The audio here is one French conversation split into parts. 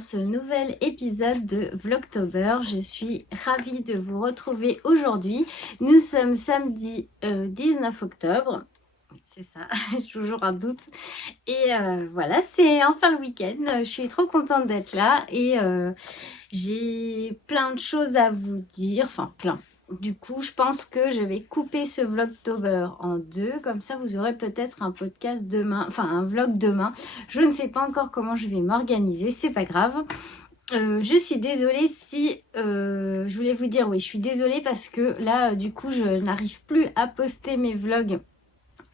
ce nouvel épisode de Vlogtober. Je suis ravie de vous retrouver aujourd'hui. Nous sommes samedi 19 octobre. C'est ça, j'ai toujours un doute. Et voilà, c'est enfin le week-end. Je suis trop contente d'être là et j'ai plein de choses à vous dire. Enfin, plein. Du coup, je pense que je vais couper ce Vlogtober en deux. Comme ça, vous aurez peut-être un podcast demain, enfin un vlog demain. Je ne sais pas encore comment je vais m'organiser, c'est pas grave. Je suis désolée si... je voulais vous dire, oui, je suis désolée parce que là, du coup, je n'arrive plus à poster mes vlogs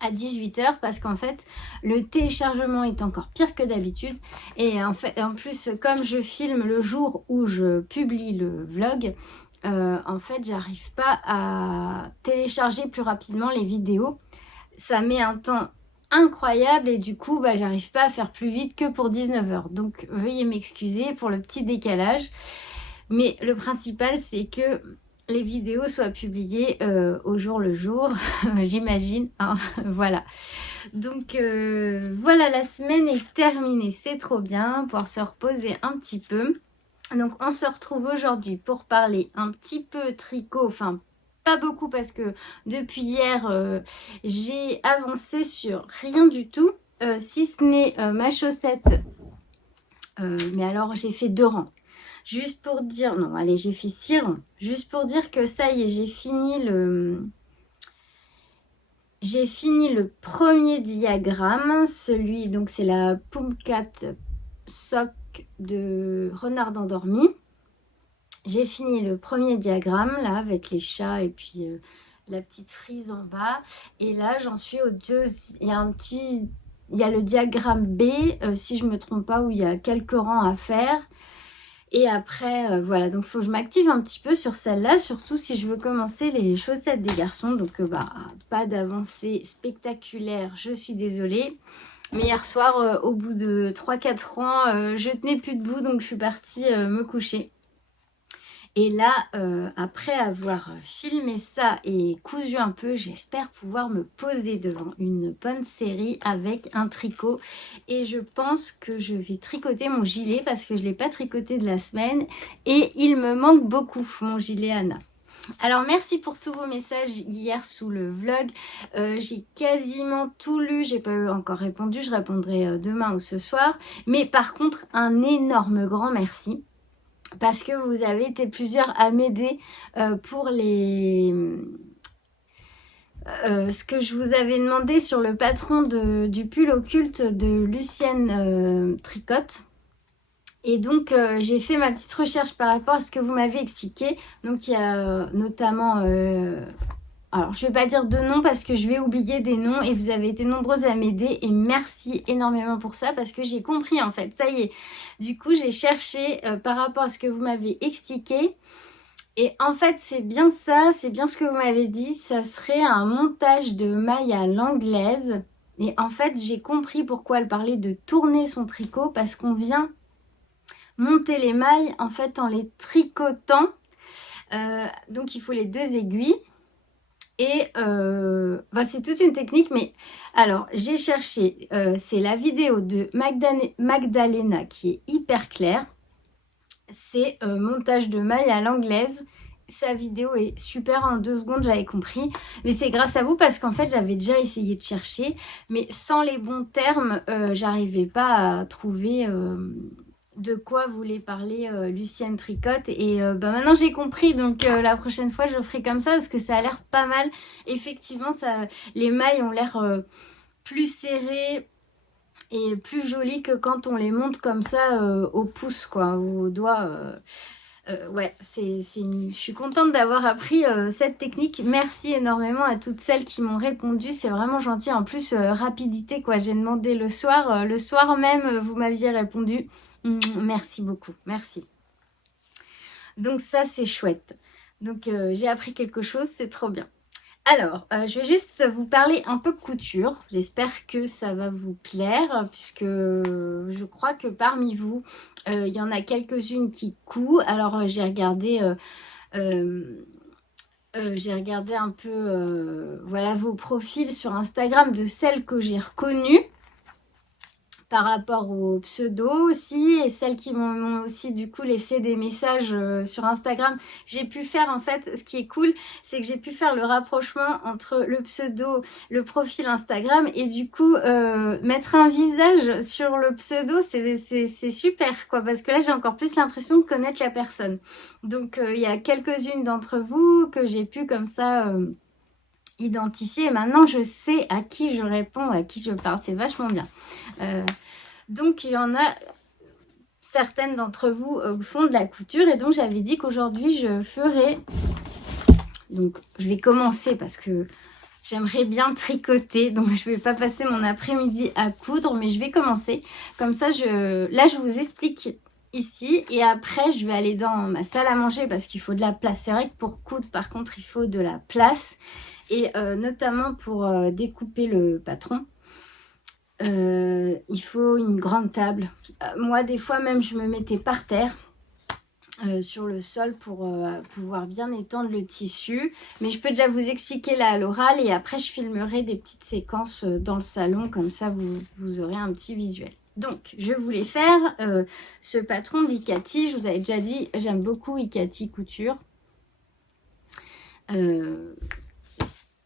à 18h parce qu'en fait le téléchargement est encore pire que d'habitude et en plus comme je filme le jour où je publie le vlog, en fait j'arrive pas à télécharger plus rapidement les vidéos. Ça met un temps incroyable et du coup j'arrive pas à faire plus vite que pour 19h, donc veuillez m'excuser pour le petit décalage, mais le principal c'est que les vidéos soient publiées au jour le jour, j'imagine, hein, voilà. Donc voilà, la semaine est terminée, c'est trop bien, pouvoir se reposer un petit peu. Donc on se retrouve aujourd'hui pour parler un petit peu tricot, enfin pas beaucoup parce que depuis hier j'ai avancé sur rien du tout, si ce n'est ma chaussette, mais alors j'ai fait 2 rangs. Juste pour dire, non, allez, j'ai fait 6 rangs. Juste pour dire que ça y est, j'ai fini le premier diagramme. Celui, donc c'est la Pumpcat Sock de Renard endormi. J'ai fini le premier diagramme, là, avec les chats et puis la petite frise en bas. Et là, j'en suis au 2. Il y a il y a le diagramme B, si je ne me trompe pas, où il y a quelques rangs à faire. Et après, voilà, donc il faut que je m'active un petit peu sur celle-là, surtout si je veux commencer les chaussettes des garçons. Donc, pas d'avancée spectaculaire, je suis désolée. Mais hier soir, au bout de 3-4 rangs, je tenais plus debout, donc je suis partie me coucher. Et là, après avoir filmé ça et cousu un peu, j'espère pouvoir me poser devant une bonne série avec un tricot. Et je pense que je vais tricoter mon gilet parce que je ne l'ai pas tricoté de la semaine. Et il me manque beaucoup, mon gilet Anna. Alors merci pour tous vos messages hier sous le vlog. J'ai quasiment tout lu, j'ai pas encore répondu, je répondrai demain ou ce soir. Mais par contre, un énorme grand merci. Parce que vous avez été plusieurs à m'aider pour ce que je vous avais demandé sur le patron du pull occulte de Lucienne Tricotte. Et donc j'ai fait ma petite recherche par rapport à ce que vous m'avez expliqué. Donc il y a notamment... alors, je ne vais pas dire de noms parce que je vais oublier des noms et vous avez été nombreuses à m'aider et merci énormément pour ça parce que j'ai compris en fait, ça y est. Du coup, j'ai cherché par rapport à ce que vous m'avez expliqué et en fait, c'est bien ça, c'est bien ce que vous m'avez dit, ça serait un montage de mailles à l'anglaise. Et en fait, j'ai compris pourquoi elle parlait de tourner son tricot parce qu'on vient monter les mailles en fait en les tricotant. Donc, il faut les 2 aiguilles. Et c'est toute une technique, mais alors j'ai cherché, c'est la vidéo de Magdalena qui est hyper claire. C'est montage de mailles à l'anglaise. Sa vidéo est super, en 2 secondes j'avais compris. Mais c'est grâce à vous parce qu'en fait j'avais déjà essayé de chercher. Mais sans les bons termes, j'arrivais pas à trouver... de quoi voulait parler Lucienne Tricotte et maintenant j'ai compris, donc la prochaine fois je ferai comme ça parce que ça a l'air pas mal. Effectivement, les mailles ont l'air plus serrées et plus jolies que quand on les monte comme ça au pouce quoi, ou au doigt. Ouais, je suis contente d'avoir appris cette technique. Merci énormément à toutes celles qui m'ont répondu, c'est vraiment gentil. En plus, rapidité quoi, j'ai demandé le soir même, vous m'aviez répondu. Merci beaucoup, merci. Donc ça, c'est chouette. Donc j'ai appris quelque chose, c'est trop bien. Alors, je vais juste vous parler un peu couture. J'espère que ça va vous plaire, puisque je crois que parmi vous, il y en a quelques-unes qui couent. Alors, j'ai regardé un peu voilà, vos profils sur Instagram de celles que j'ai reconnues. par rapport aux pseudos aussi, et celles qui m'ont aussi du coup laissé des messages sur Instagram. J'ai pu faire, en fait, ce qui est cool, c'est que j'ai pu faire le rapprochement entre le pseudo, le profil Instagram, et du coup mettre un visage sur le pseudo, c'est super quoi, parce que là j'ai encore plus l'impression de connaître la personne. Donc il y a quelques-unes d'entre vous que j'ai pu comme ça identifier, et maintenant je sais à qui je réponds, à qui je parle, c'est vachement bien. Donc il y en a certaines d'entre vous font de la couture, et donc j'avais dit qu'aujourd'hui je ferais, donc je vais commencer parce que j'aimerais bien tricoter, donc je vais pas passer mon après-midi à coudre, mais je vais commencer. Comme ça, là je vous explique ici, et après je vais aller dans ma salle à manger parce qu'il faut de la place. C'est vrai que pour coudre, par contre, il faut de la place, et notamment pour découper le patron. Il faut une grande table. Moi, des fois même, je me mettais par terre sur le sol pour pouvoir bien étendre le tissu. Mais je peux déjà vous expliquer là à l'oral, et après je filmerai des petites séquences dans le salon, comme ça vous aurez un petit visuel. Donc, je voulais faire ce patron d'Ikati. Je vous avais déjà dit, j'aime beaucoup Ikati Couture.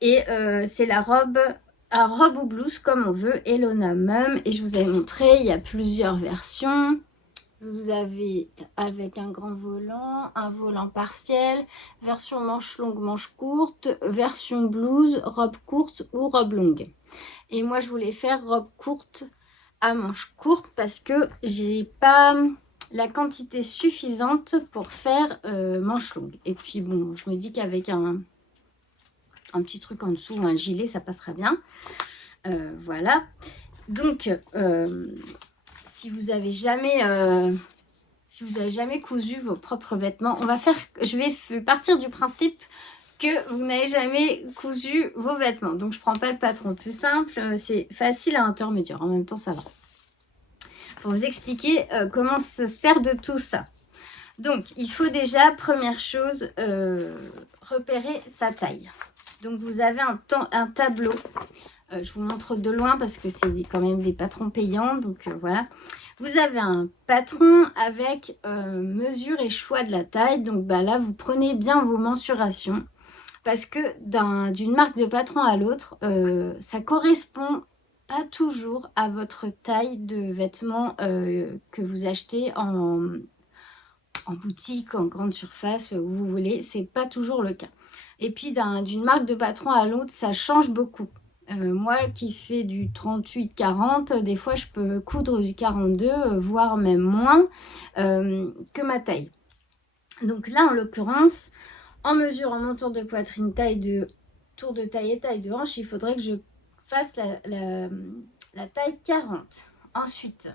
C'est la robe à robe ou blouse comme on veut, Elona Mum. Et je vous avais montré, il y a plusieurs versions. Vous avez avec un grand volant, un volant partiel, version manche longue, manche courte, version blouse, robe courte ou robe longue. Et moi, je voulais faire robe courte à manche courte parce que j'ai pas la quantité suffisante pour faire manche longue. Et puis bon, je me dis qu'avec un petit truc en dessous, un gilet, ça passera bien. Voilà. Donc, si vous avez jamais cousu vos propres vêtements, je vais partir du principe que vous n'avez jamais cousu vos vêtements. Donc, je prends pas le patron le plus simple. C'est facile à intermédiaire. En même temps, ça va. Pour vous expliquer comment ça sert de tout ça. Donc, il faut déjà, première chose, repérer sa taille. Donc, vous avez un tableau. Je vous montre de loin parce que c'est quand même des patrons payants. Donc, voilà. Vous avez un patron avec mesure et choix de la taille. Donc, là, vous prenez bien vos mensurations. Parce que d'une marque de patron à l'autre, ça correspond pas toujours à votre taille de vêtements que vous achetez en boutique, en grande surface, où vous voulez. C'est pas toujours le cas. Et puis, d'une marque de patron à l'autre, ça change beaucoup. Moi qui fais du 38-40, des fois je peux coudre du 42, voire même moins que ma taille. Donc là, en l'occurrence, en mesurant mon tour de poitrine, tour de taille et taille de hanche, il faudrait que je fasse la taille 40. Ensuite,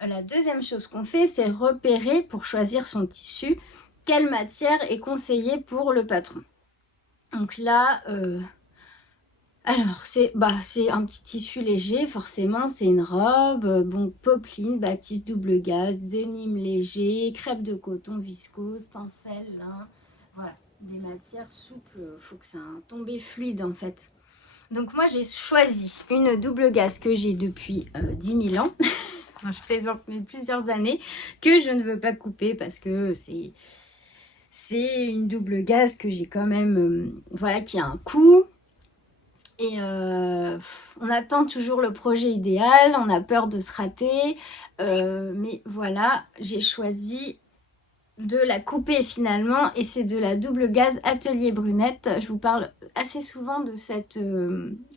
la deuxième chose qu'on fait, c'est repérer pour choisir son tissu quelle matière est conseillée pour le patron. Donc là, alors c'est un petit tissu léger, forcément, c'est une robe, bon, popeline, batiste double gaze, dénime léger, crêpe de coton viscose, tencel, lin, voilà, des matières souples, faut que ça ait un tombé fluide en fait. Donc moi j'ai choisi une double gaze que j'ai depuis 10 000 ans, je plaisante, mais plusieurs années, que je ne veux pas couper parce que c'est une double gaze que j'ai quand même, voilà, qui a un coût. Et on attend toujours le projet idéal, on a peur de se rater, mais voilà, j'ai choisi de la couper finalement, et c'est de la double gaze Atelier Brunette. Je vous parle assez souvent de cette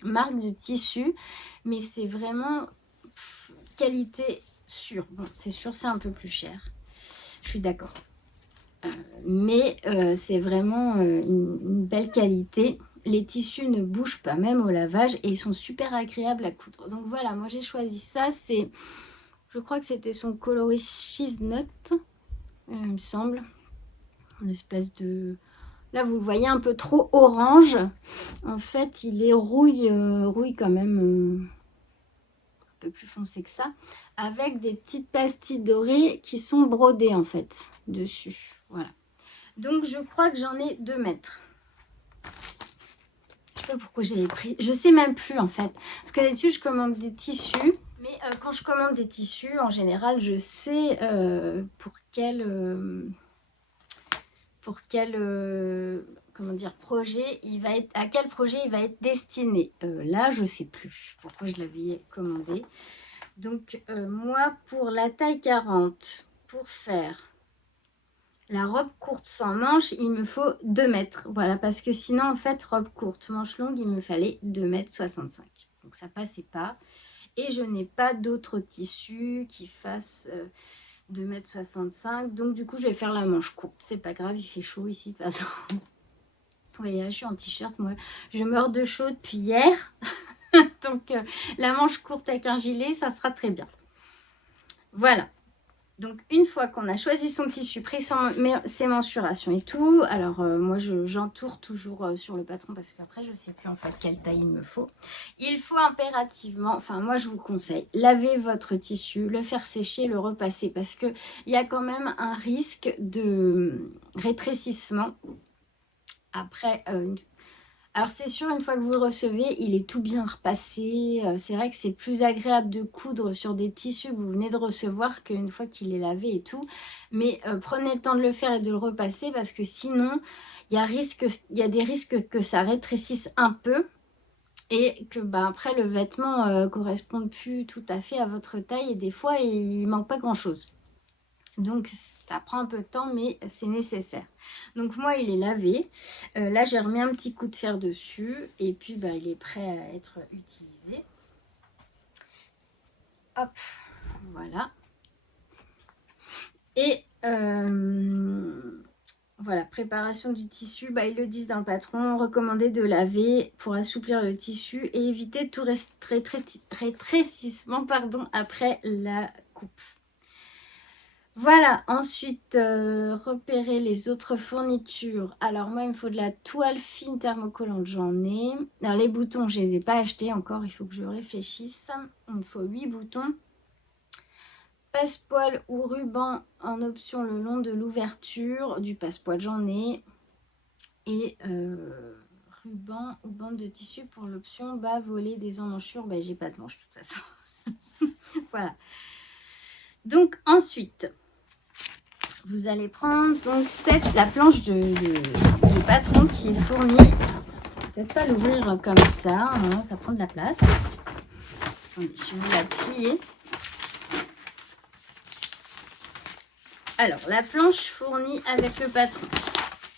marque de tissu, mais c'est vraiment qualité sûre. Bon, c'est sûr, c'est un peu plus cher, je suis d'accord, mais c'est vraiment une belle qualité. Les tissus ne bougent pas, même au lavage, et ils sont super agréables à coudre. Donc voilà, moi j'ai choisi ça. Je crois que c'était son coloris Cheese Nut, il me semble. Une espèce de... Là, vous le voyez un peu trop orange. En fait, il est rouille quand même, un peu plus foncé que ça, avec des petites pastilles dorées qui sont brodées en fait dessus. Voilà. Donc je crois que j'en ai 2 mètres. Je sais pas pourquoi j'avais pris, je sais même plus en fait, parce que d'habitude je commande des tissus, Mais quand je commande des tissus, en général, je sais comment dire, projet il va être, à quel projet il va être destiné. Là, je sais plus pourquoi je l'avais commandé. Donc, moi, pour la taille 40, pour faire la robe courte sans manches, il me faut 2 mètres. Voilà, parce que sinon, en fait, robe courte, manche longue, il me fallait 2,65 m. Donc, ça passait pas. Et je n'ai pas d'autres tissus qui fassent 2,65 m. Donc, du coup, je vais faire la manche courte. C'est pas grave, il fait chaud ici, de toute façon. Vous voyez, je suis en t-shirt. Moi, je meurs de chaud depuis hier. Donc, la manche courte avec un gilet, ça sera très bien. Voilà. Donc, une fois qu'on a choisi son tissu, pris ses mensurations et tout, alors moi, j'entoure toujours sur le patron parce qu'après, je ne sais plus en fait quelle taille il me faut. Il faut impérativement, enfin, moi, je vous conseille, laver votre tissu, le faire sécher, le repasser parce qu'il y a quand même un risque de rétrécissement après alors c'est sûr, une fois que vous le recevez, il est tout bien repassé. C'est vrai que c'est plus agréable de coudre sur des tissus que vous venez de recevoir qu'une fois qu'il est lavé et tout. Mais prenez le temps de le faire et de le repasser parce que sinon, il y a des risques que ça rétrécisse un peu. Et que après le vêtement ne corresponde plus tout à fait à votre taille. Et des fois, il manque pas grand-chose. Donc ça prend un peu de temps mais c'est nécessaire. Donc moi il est lavé. Là j'ai remis un petit coup de fer dessus. Et puis il est prêt à être utilisé. Hop, voilà. Et voilà, préparation du tissu. Ils le disent dans le patron. Recommandé de laver pour assouplir le tissu et éviter tout rétrécissement après la coupe. Voilà, ensuite, repérer les autres fournitures. Alors, moi, il me faut de la toile fine thermocollante, j'en ai. Alors, les boutons, je ne les ai pas achetés encore, il faut que je réfléchisse. Il me faut 8 boutons. Passepoil ou ruban en option le long de l'ouverture. Du passepoil, j'en ai. Et ruban ou bande de tissu pour l'option bas volet des emmanchures. J'ai pas de manches, de toute façon. Voilà. Donc, ensuite... Vous allez prendre donc la planche de patron qui est fournie. Peut-être pas l'ouvrir comme ça, hein, ça prend de la place. Attendez, je vais vous la plier. Alors, la planche fournie avec le patron.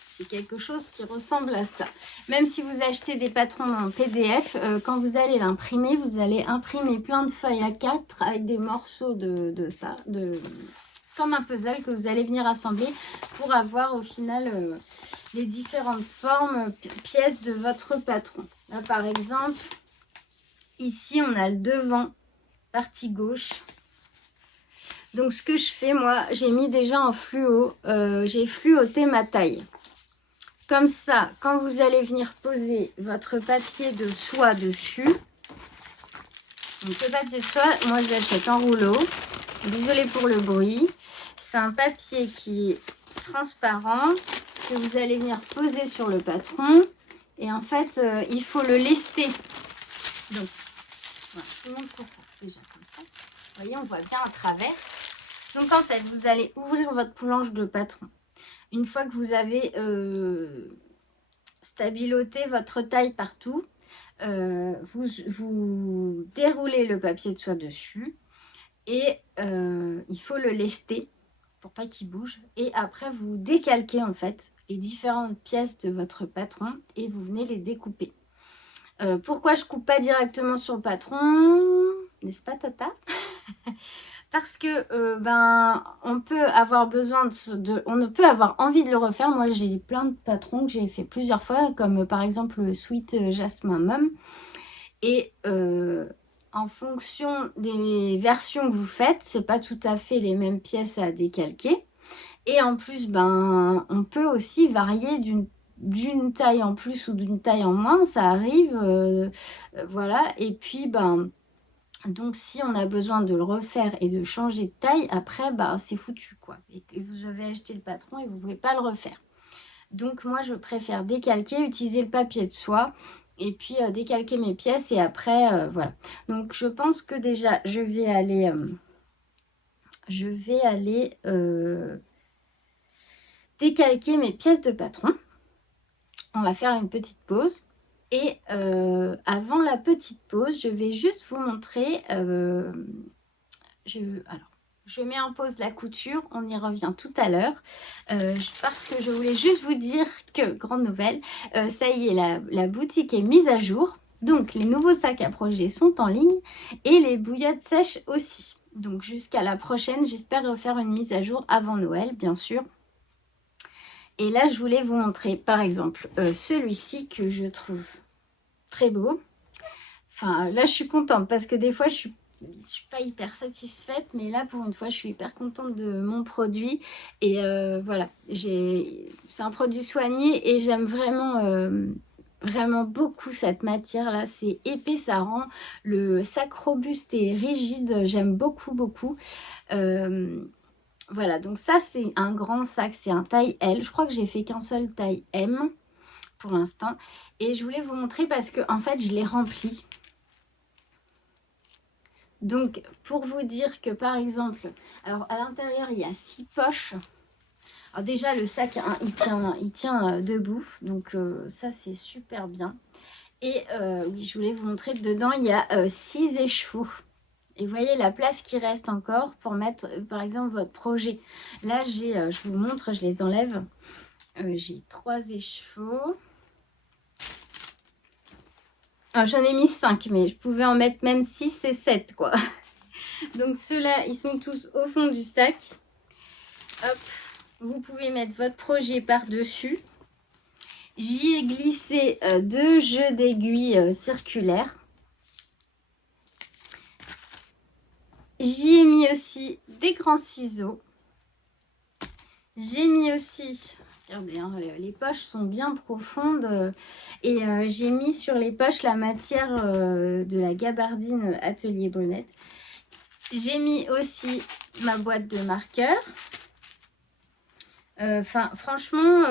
C'est quelque chose qui ressemble à ça. Même si vous achetez des patrons en PDF, quand vous allez l'imprimer, vous allez imprimer plein de feuilles A4 avec des morceaux de ça, comme un puzzle que vous allez venir assembler pour avoir au final les différentes formes, pièces de votre patron. Là par exemple, ici on a le devant, partie gauche. Donc ce que je fais, moi, j'ai mis déjà en fluo, j'ai fluoté ma taille. Comme ça, quand vous allez venir poser votre papier de soie dessus, donc le papier de soie, moi je l'achète en rouleau. Désolée pour le bruit. C'est un papier qui est transparent que vous allez venir poser sur le patron. Et en fait, il faut le lester. Donc, voilà, je vous montre ça déjà comme ça. Vous voyez, on voit bien à travers. Donc, en fait, vous allez ouvrir votre planche de patron. Une fois que vous avez stabiloté votre taille partout, vous déroulez le papier de soie dessus. Et il faut le lester pour pas qu'il bouge. Et après, vous décalquez en fait les différentes pièces de votre patron et vous venez les découper. Pourquoi je coupe pas directement sur le patron? N'est-ce pas, Tata? Parce que on peut avoir besoin on ne peut avoir envie de le refaire. Moi, j'ai plein de patrons que j'ai fait plusieurs fois, comme par exemple le Sweet Jasmine Mum. Et en fonction des versions que vous faites, c'est pas tout à fait les mêmes pièces à décalquer. Et en plus, on peut aussi varier d'une taille en plus ou d'une taille en moins, ça arrive, voilà. Et puis, donc si on a besoin de le refaire et de changer de taille, après, c'est foutu, quoi. Et vous avez acheté le patron et vous ne pouvez pas le refaire. Donc moi, je préfère décalquer, utiliser le papier de soie. et puis décalquer mes pièces et après, voilà. Donc je pense que déjà, je vais aller décalquer mes pièces de patron. On va faire une petite pause. Et avant la petite pause, je vais juste vous montrer... je mets en pause la couture, on y revient tout à l'heure. Parce que je voulais juste vous dire que, grande nouvelle, ça y est, la boutique est mise à jour. Donc, les nouveaux sacs à projet sont en ligne et les bouillottes sèches aussi. Donc, jusqu'à la prochaine, j'espère refaire une mise à jour avant Noël, bien sûr. Et là, je voulais vous montrer, par exemple, celui-ci que je trouve très beau. Enfin, là, je suis contente parce que des fois, je suis pas hyper satisfaite, mais là, pour une fois, je suis hyper contente de mon produit. Et voilà, c'est un produit soigné et j'aime vraiment beaucoup cette matière-là. C'est épais, ça rend le sac robuste et rigide. J'aime beaucoup. Voilà, donc ça, c'est un grand sac, c'est un taille L. Je crois que j'ai fait qu'un seul taille M pour l'instant. Et je voulais vous montrer parce que, en fait, je l'ai rempli. Donc, pour vous dire que, par exemple, alors à l'intérieur, il y a 6 poches. Alors déjà, le sac, hein, il tient debout. Donc, ça, c'est super bien. Et oui, je voulais vous montrer, dedans, il y a 6 écheveaux. Et vous voyez la place qui reste encore pour mettre, par exemple, votre projet. Là, je vous montre, je les enlève. J'ai 3 écheveaux. J'en ai mis 5, mais je pouvais en mettre même 6 et 7, quoi. Donc, ceux-là, ils sont tous au fond du sac. Hop, vous pouvez mettre votre projet par-dessus. J'y ai glissé 2 jeux d'aiguilles circulaires. J'y ai mis aussi des grands ciseaux. J'ai mis aussi, regardez, hein, les poches sont bien profondes. Et j'ai mis sur les poches la matière de la gabardine Atelier Brunette. J'ai mis aussi ma boîte de marqueurs. Franchement,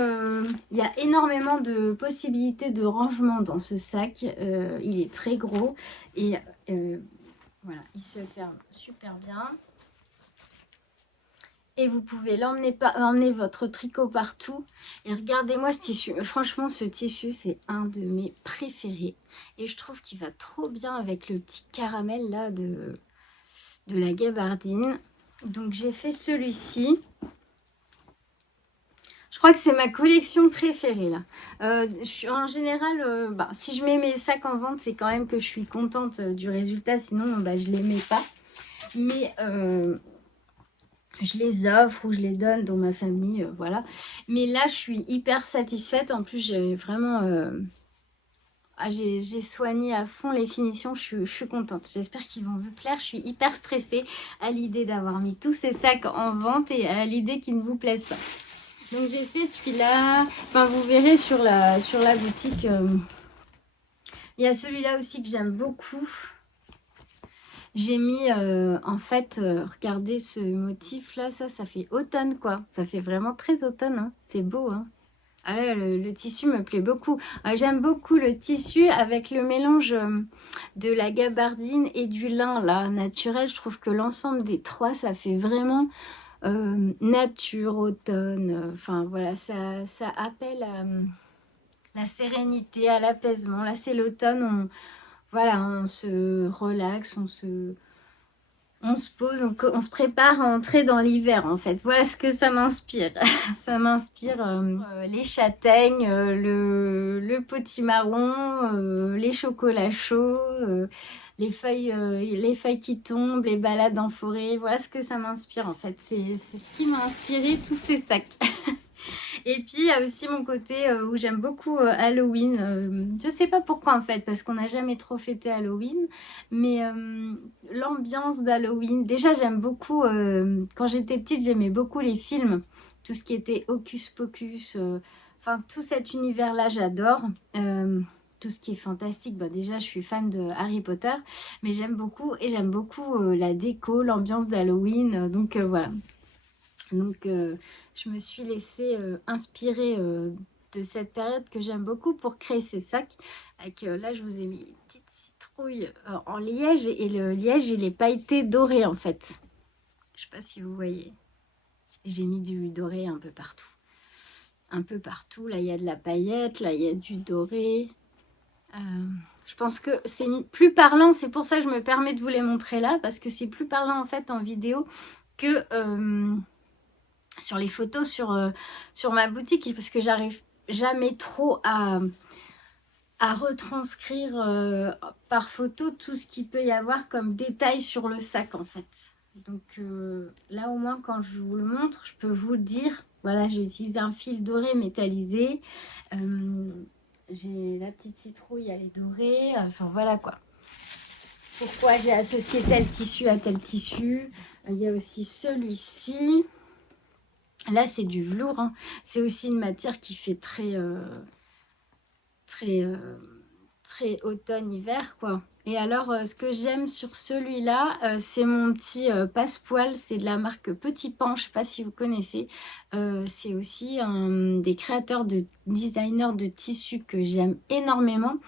il y a énormément de possibilités de rangement dans ce sac. Il est très gros et voilà, il se ferme super bien. Et vous pouvez emmener votre tricot partout. Et regardez-moi ce tissu. Franchement, ce tissu, c'est un de mes préférés. Et je trouve qu'il va trop bien avec le petit caramel là de la gabardine. Donc, j'ai fait celui-ci. Je crois que c'est ma collection préférée là. En général, si je mets mes sacs en vente, c'est quand même que je suis contente du résultat. Sinon, je ne les mets pas. Mais je les offre ou je les donne dans ma famille, voilà. Mais là, je suis hyper satisfaite. En plus, j'ai vraiment... j'ai soigné à fond les finitions. Je suis contente. J'espère qu'ils vont vous plaire. Je suis hyper stressée à l'idée d'avoir mis tous ces sacs en vente et à l'idée qu'ils ne vous plaisent pas. Donc j'ai fait celui-là. Enfin, vous verrez sur la boutique. Il y a celui-là aussi que j'aime beaucoup. J'ai mis, en fait, regardez ce motif-là. Ça fait automne, quoi. Ça fait vraiment très automne, hein. C'est beau, hein. Ah là, le tissu me plaît beaucoup. J'aime beaucoup le tissu avec le mélange de la gabardine et du lin, là, naturel. Je trouve que l'ensemble des trois, ça fait vraiment... nature, automne, enfin voilà, ça appelle la sérénité, à l'apaisement. Là c'est l'automne, on se relaxe, on se pose, on se prépare à entrer dans l'hiver en fait. Voilà ce que ça m'inspire. Ça m'inspire les châtaignes, le potimarron, les chocolats chauds, les feuilles qui tombent, les balades en forêt. Voilà ce que ça m'inspire en fait. C'est ce qui m'a inspiré tous ces sacs. Et puis il y a aussi mon côté où j'aime beaucoup Halloween. Je sais pas pourquoi en fait, parce qu'on n'a jamais trop fêté Halloween. Mais l'ambiance d'Halloween, déjà j'aime beaucoup, quand j'étais petite j'aimais beaucoup les films. Tout ce qui était Hocus Pocus, enfin tout cet univers-là j'adore. Tout ce qui est fantastique, déjà je suis fan de Harry Potter. Mais j'aime beaucoup la déco, l'ambiance d'Halloween. Donc voilà. Donc je me suis laissée inspirer de cette période que j'aime beaucoup pour créer ces sacs. Avec, là, je vous ai mis une petite citrouille en liège et le liège, il est pailleté doré en fait. Je sais pas si vous voyez. J'ai mis du doré un peu partout. Un peu partout. Là, il y a de la paillette, là, il y a du doré. Je pense que c'est plus parlant, c'est pour ça que je me permets de vous les montrer là, parce que c'est plus parlant en fait en vidéo que sur les photos sur ma boutique, parce que j'arrive jamais trop à retranscrire par photo tout ce qu'il peut y avoir comme détail sur le sac en fait. Donc là au moins quand je vous le montre, je peux vous le dire. Voilà, j'ai utilisé un fil doré métallisé. J'ai la petite citrouille, elle est dorée. Enfin voilà quoi. Pourquoi j'ai associé tel tissu à tel tissu. Il y a aussi celui-ci. Là c'est du velours. Hein. C'est aussi une matière qui fait très automne-hiver quoi. Et alors ce que j'aime sur celui-là, c'est mon petit passepoil, c'est de la marque Petit Pan, je sais pas si vous connaissez. C'est aussi un des créateurs de designers de tissus que j'aime énormément.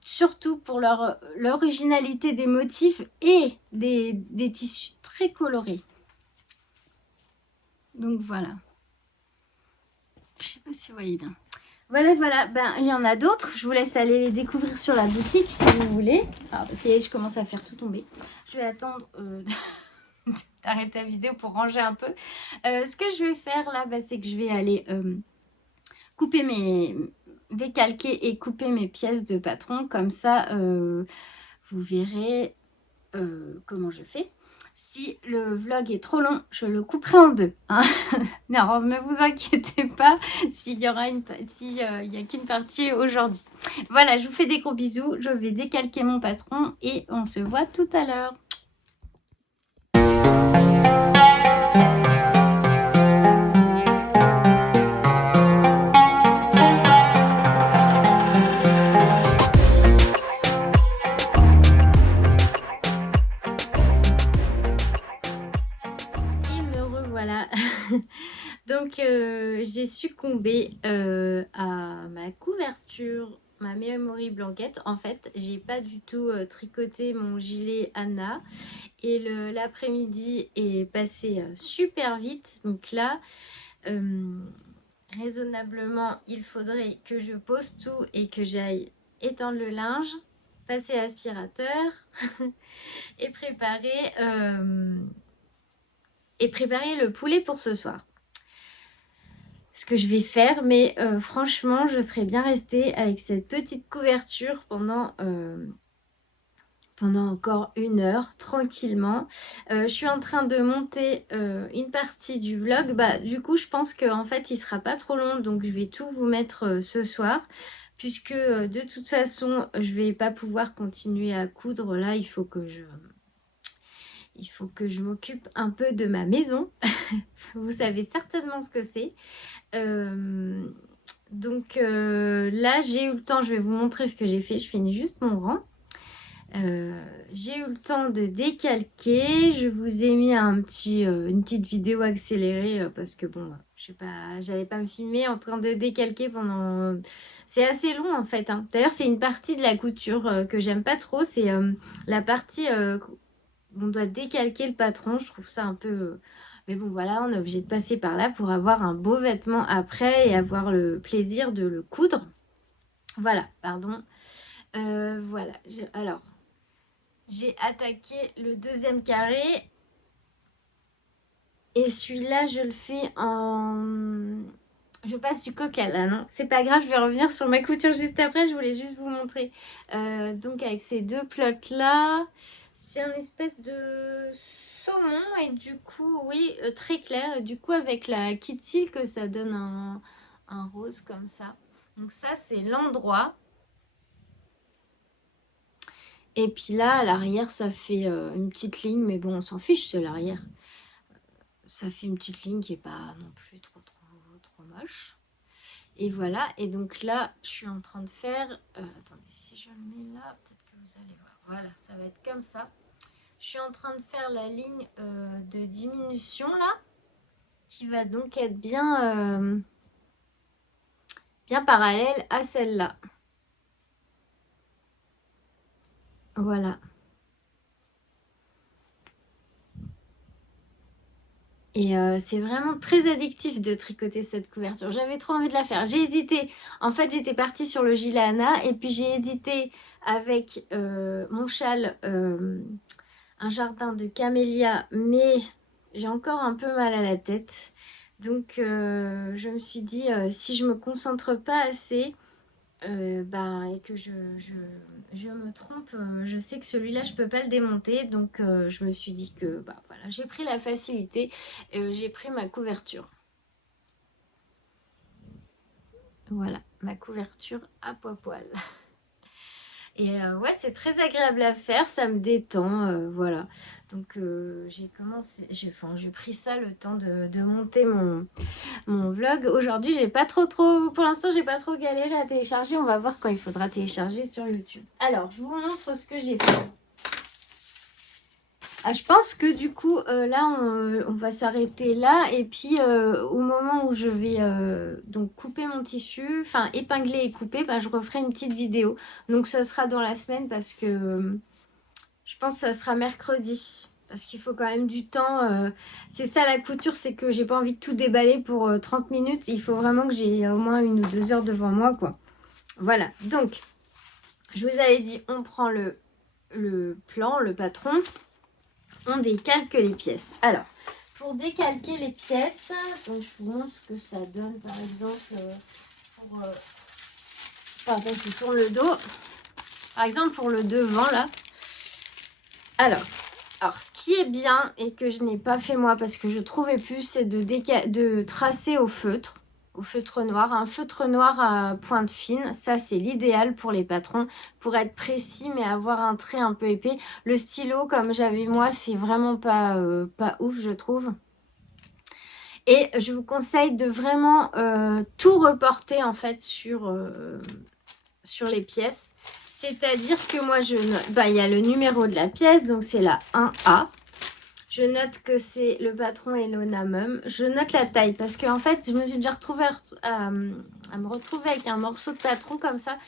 Surtout pour l'originalité des motifs et des tissus très colorés. Donc voilà. Je sais pas si vous voyez bien. Voilà, ben, il y en a d'autres. Je vous laisse aller les découvrir sur la boutique si vous voulez. Alors, ça y est, je commence à faire tout tomber. Je vais attendre d'arrêter la vidéo pour ranger un peu. Ce que je vais faire là, ben, c'est que je vais aller décalquer et couper mes pièces de patron. Comme ça, vous verrez comment je fais. Si le vlog est trop long, je le couperai en deux. Hein. Non, ne vous inquiétez pas s'il y aura s'il y a qu'une partie aujourd'hui. Voilà, je vous fais des gros bisous. Je vais décalquer mon patron et on se voit tout à l'heure. Donc j'ai succombé à ma couverture, ma memory blanket. En fait, j'ai pas du tout tricoté mon gilet Anna et l'après-midi est passé super vite. Donc là, raisonnablement, il faudrait que je pose tout et que j'aille étendre le linge, passer l'aspirateur et préparer le poulet pour ce soir. Ce que je vais faire, mais franchement, je serais bien restée avec cette petite couverture pendant encore 1 heure, tranquillement. Je suis en train de monter une partie du vlog. Bah, du coup, je pense qu'en fait, il sera pas trop long, donc je vais tout vous mettre ce soir. Puisque de toute façon, je vais pas pouvoir continuer à coudre. Là, il faut que je m'occupe un peu de ma maison. Vous savez certainement ce que c'est. Donc là, j'ai eu le temps, je vais vous montrer ce que j'ai fait. Je finis juste mon rang. J'ai eu le temps de décalquer. Je vous ai mis une petite vidéo accélérée parce que bon, je sais pas, j'allais pas me filmer en train de décalquer pendant... C'est assez long en fait. Hein. D'ailleurs, c'est une partie de la couture que j'aime pas trop. C'est la partie où on doit décalquer le patron. Je trouve ça un peu... Mais bon, voilà, on est obligé de passer par là pour avoir un beau vêtement après et avoir le plaisir de le coudre. Voilà, pardon. Voilà, alors... J'ai attaqué le 2e carré. Et celui-là, je le fais en... Je passe du coq à l'âne. C'est pas grave, je vais revenir sur ma couture juste après. Je voulais juste vous montrer. Donc avec ces 2 plots-là, c'est un espèce de saumon. Et du coup, oui, très clair. Et du coup, avec la kit silk, ça donne un rose comme ça. Donc ça, c'est l'endroit. Et puis là, à l'arrière, ça fait une petite ligne. Mais bon, on s'en fiche, c'est l'arrière. Ça fait une petite ligne qui n'est pas non plus trop moche. Et voilà. Et donc là, je suis en train de faire... attendez, si je le mets là, peut-être que vous allez voir. Voilà, ça va être comme ça. Je suis en train de faire la ligne de diminution là. Qui va donc être bien... bien parallèle à celle-là. Voilà. Et c'est vraiment très addictif de tricoter cette couverture. J'avais trop envie de la faire. J'ai hésité. En fait, j'étais partie sur le gilet Anna et puis j'ai hésité avec mon châle, un jardin de camélia, mais j'ai encore un peu mal à la tête. Donc, je me suis dit, si je me concentre pas assez, et que je me trompe, je sais que celui-là je peux pas le démonter, donc je me suis dit que bah voilà, j'ai pris la facilité, j'ai pris ma couverture. Voilà, ma couverture à poil. Et ouais, c'est très agréable à faire, ça me détend, voilà. Donc j'ai commencé, j'ai pris ça le temps de monter mon vlog. Aujourd'hui, j'ai pas trop, pour l'instant, j'ai pas trop galéré à télécharger. On va voir quand il faudra télécharger sur YouTube. Alors, je vous montre ce que j'ai fait. Ah, je pense que du coup, là, on va s'arrêter là. Et puis, au moment où je vais donc couper mon tissu, enfin épingler et couper, bah, je referai une petite vidéo. Donc, ça sera dans la semaine parce que je pense que ça sera mercredi. Parce qu'il faut quand même du temps. C'est ça la couture, c'est que j'ai pas envie de tout déballer pour 30 minutes. Il faut vraiment que j'ai au moins 1 ou 2 heures devant moi, quoi. Voilà, donc, je vous avais dit, on prend le plan, le patron. On décalque les pièces. Alors, pour décalquer les pièces, donc je vous montre ce que ça donne, par exemple, pardon, je tourne le dos. Par exemple, pour le devant, là. Alors, ce qui est bien et que je n'ai pas fait moi parce que je trouvais plus, c'est de tracer au feutre noir, un feutre noir à pointe fine. Ça, c'est l'idéal pour les patrons, pour être précis mais avoir un trait un peu épais. Le stylo, comme j'avais moi, c'est vraiment pas ouf, je trouve. Et je vous conseille de vraiment tout reporter en fait sur les pièces. C'est-à-dire que moi, il y a le numéro de la pièce, donc c'est la 1A. Je note que c'est le patron Elona Mum. Je note la taille parce que en fait, je me suis déjà retrouvée à me retrouver avec un morceau de patron comme ça,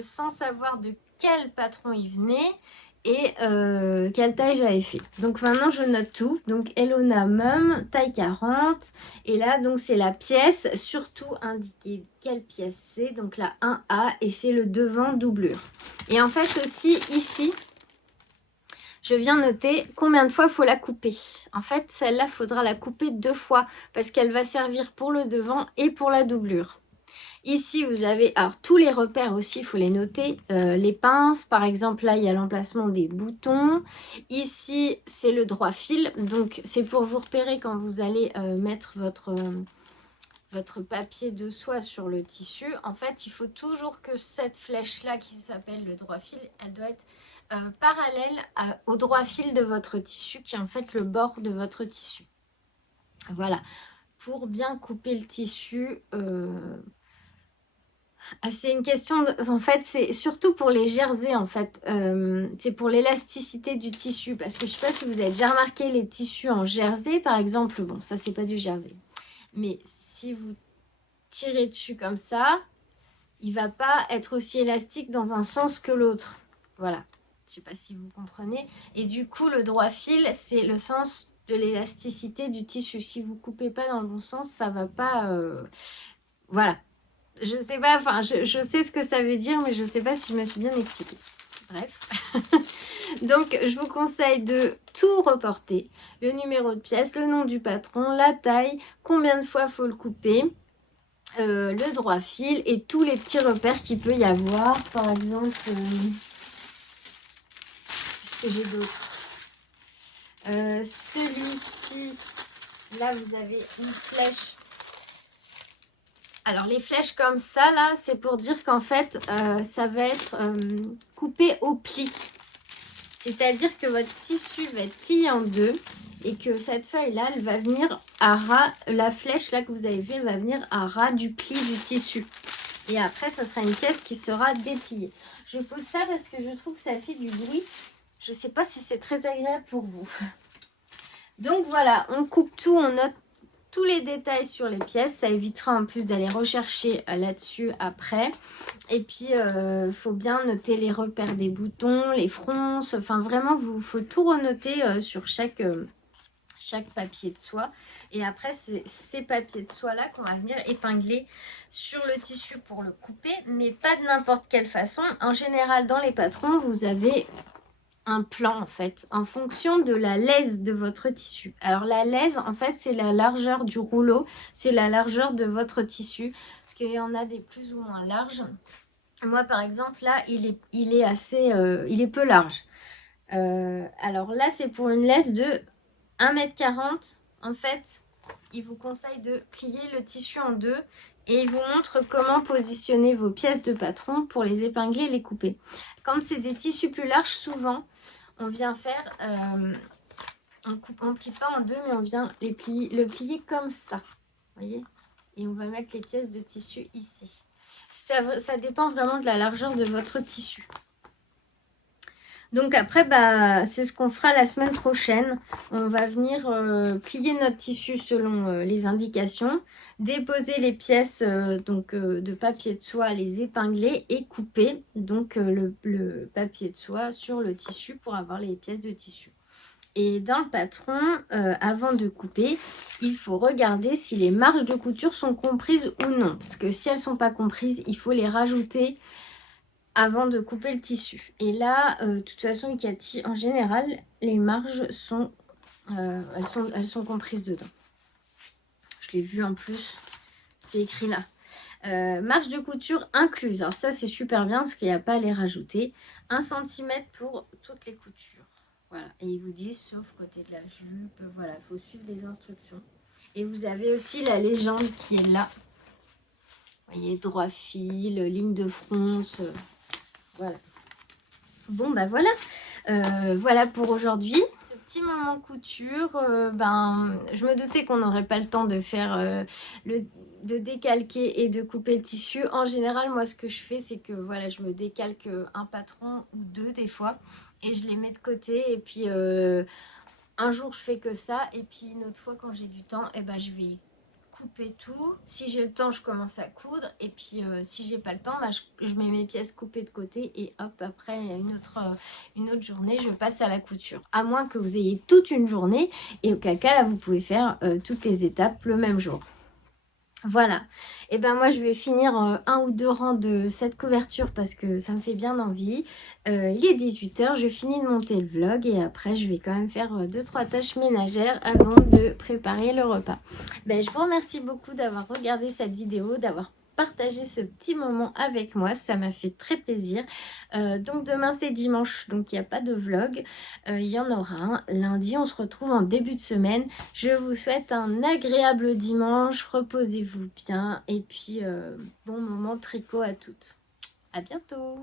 sans savoir de quel patron il venait et quelle taille j'avais fait. Donc maintenant, je note tout. Donc Elona Mum, taille 40. Et là, donc c'est la pièce, surtout indiquer quelle pièce c'est. Donc la 1A et c'est le devant doublure. Et en fait aussi, ici, je viens noter combien de fois il faut la couper. En fait, celle-là, il faudra la couper 2 fois parce qu'elle va servir pour le devant et pour la doublure. Ici, vous avez alors tous les repères aussi, il faut les noter. Les pinces, par exemple, là, il y a l'emplacement des boutons. Ici, c'est le droit fil. Donc, c'est pour vous repérer quand vous allez mettre votre papier de soie sur le tissu. En fait, il faut toujours que cette flèche-là qui s'appelle le droit fil, elle doit être parallèle au droit fil de votre tissu, qui est en fait le bord de votre tissu. Voilà, pour bien couper le tissu. C'est une question, en fait, c'est surtout pour les jerseys, en fait. C'est pour l'élasticité du tissu. Parce que je ne sais pas si vous avez déjà remarqué les tissus en jersey, par exemple. Bon, ça, c'est pas du jersey. Mais si vous tirez dessus comme ça, il va pas être aussi élastique dans un sens que l'autre. Voilà. Je sais pas si vous comprenez. Et du coup, le droit fil, c'est le sens de l'élasticité du tissu. Si vous coupez pas dans le bon sens, ça va pas... Voilà. Je sais pas, enfin, je sais ce que ça veut dire, mais je sais pas si je me suis bien expliquée. Bref. Donc, je vous conseille de tout reporter. Le numéro de pièce, le nom du patron, la taille, combien de fois il faut le couper. Le droit fil et tous les petits repères qu'il peut y avoir. Par exemple, qu'est-ce que j'ai d'autre? Celui-ci, là vous avez une flèche. Alors les flèches comme ça, là, c'est pour dire qu'en fait, ça va être coupé au pli. C'est-à-dire que votre tissu va être plié en deux. Et que cette feuille-là, elle va venir à ras, la flèche là que vous avez vue, elle va venir à ras du pli du tissu. Et après, ça sera une pièce qui sera dépliée. Je pose ça parce que je trouve que ça fait du bruit. Je ne sais pas si c'est très agréable pour vous. Donc voilà, on coupe tout, on note tous les détails sur les pièces. Ça évitera en plus d'aller rechercher là-dessus après. Et puis, faut bien noter les repères des boutons, les fronces. Enfin, vraiment, faut tout renoter sur chaque papier de soie. Et après, c'est ces papiers de soie là qu'on va venir épingler sur le tissu pour le couper, mais pas de n'importe quelle façon. En général, dans les patrons, vous avez un plan en fait, en fonction de la lèse de votre tissu. Alors la lèse, en fait, c'est la largeur du rouleau, c'est la largeur de votre tissu, parce qu'il y en a des plus ou moins larges. Moi, par exemple, là, il est assez, il est peu large. Alors là, c'est pour une laisse de 1,40 m. En fait, il vous conseille de plier le tissu en deux et il vous montre comment positionner vos pièces de patron pour les épingler et les couper. Quand c'est des tissus plus larges, souvent, on vient faire... on ne plie pas en deux, mais on vient le plier comme ça. Vous voyez? Et on va mettre les pièces de tissu ici. Ça dépend vraiment de la largeur de votre tissu. Donc après, c'est ce qu'on fera la semaine prochaine. On va venir plier notre tissu selon les indications, déposer les pièces de papier de soie, les épingler et couper donc le papier de soie sur le tissu pour avoir les pièces de tissu. Et dans le patron, avant de couper, il faut regarder si les marges de couture sont comprises ou non. Parce que si elles ne sont pas comprises, il faut les rajouter avant de couper le tissu. Et là, de toute façon, Icati, en général, les marges sont, elles sont comprises dedans. Je l'ai vu en plus, c'est écrit là. Marge de couture incluse. Alors ça, c'est super bien parce qu'il n'y a pas à les rajouter. 1 cm pour toutes les coutures. Voilà. Et ils vous disent, sauf côté de la jupe, voilà, il faut suivre les instructions. Et vous avez aussi la légende qui est là. Vous voyez, droit fil, ligne de fronce... Voilà. Bon, voilà. Voilà pour aujourd'hui. Ce petit moment couture, je me doutais qu'on n'aurait pas le temps de faire de décalquer et de couper le tissu. En général, moi, ce que je fais, c'est que voilà, je me décalque un patron ou deux des fois et je les mets de côté. Et puis, un jour, je fais que ça. Et puis, une autre fois, quand j'ai du temps, je vais couper tout. Si j'ai le temps, je commence à coudre. Et puis, si j'ai pas le temps, je mets mes pièces coupées de côté. Et hop, après, une autre journée, je passe à la couture. À moins que vous ayez toute une journée. Et auquel cas, là, vous pouvez faire toutes les étapes le même jour. Voilà, et moi je vais finir un ou deux rangs de cette couverture parce que ça me fait bien envie. Il est 18 h, je finis de monter le vlog et après je vais quand même faire 2-3 tâches ménagères avant de préparer le repas. Je vous remercie beaucoup d'avoir regardé cette vidéo, d'avoir partagé ce petit moment avec moi, ça m'a fait très plaisir. Donc demain c'est dimanche, donc il n'y a pas de vlog, il y en aura un lundi. On se retrouve en début de semaine. Je vous souhaite un agréable dimanche, reposez-vous bien et puis bon moment tricot à toutes. À bientôt.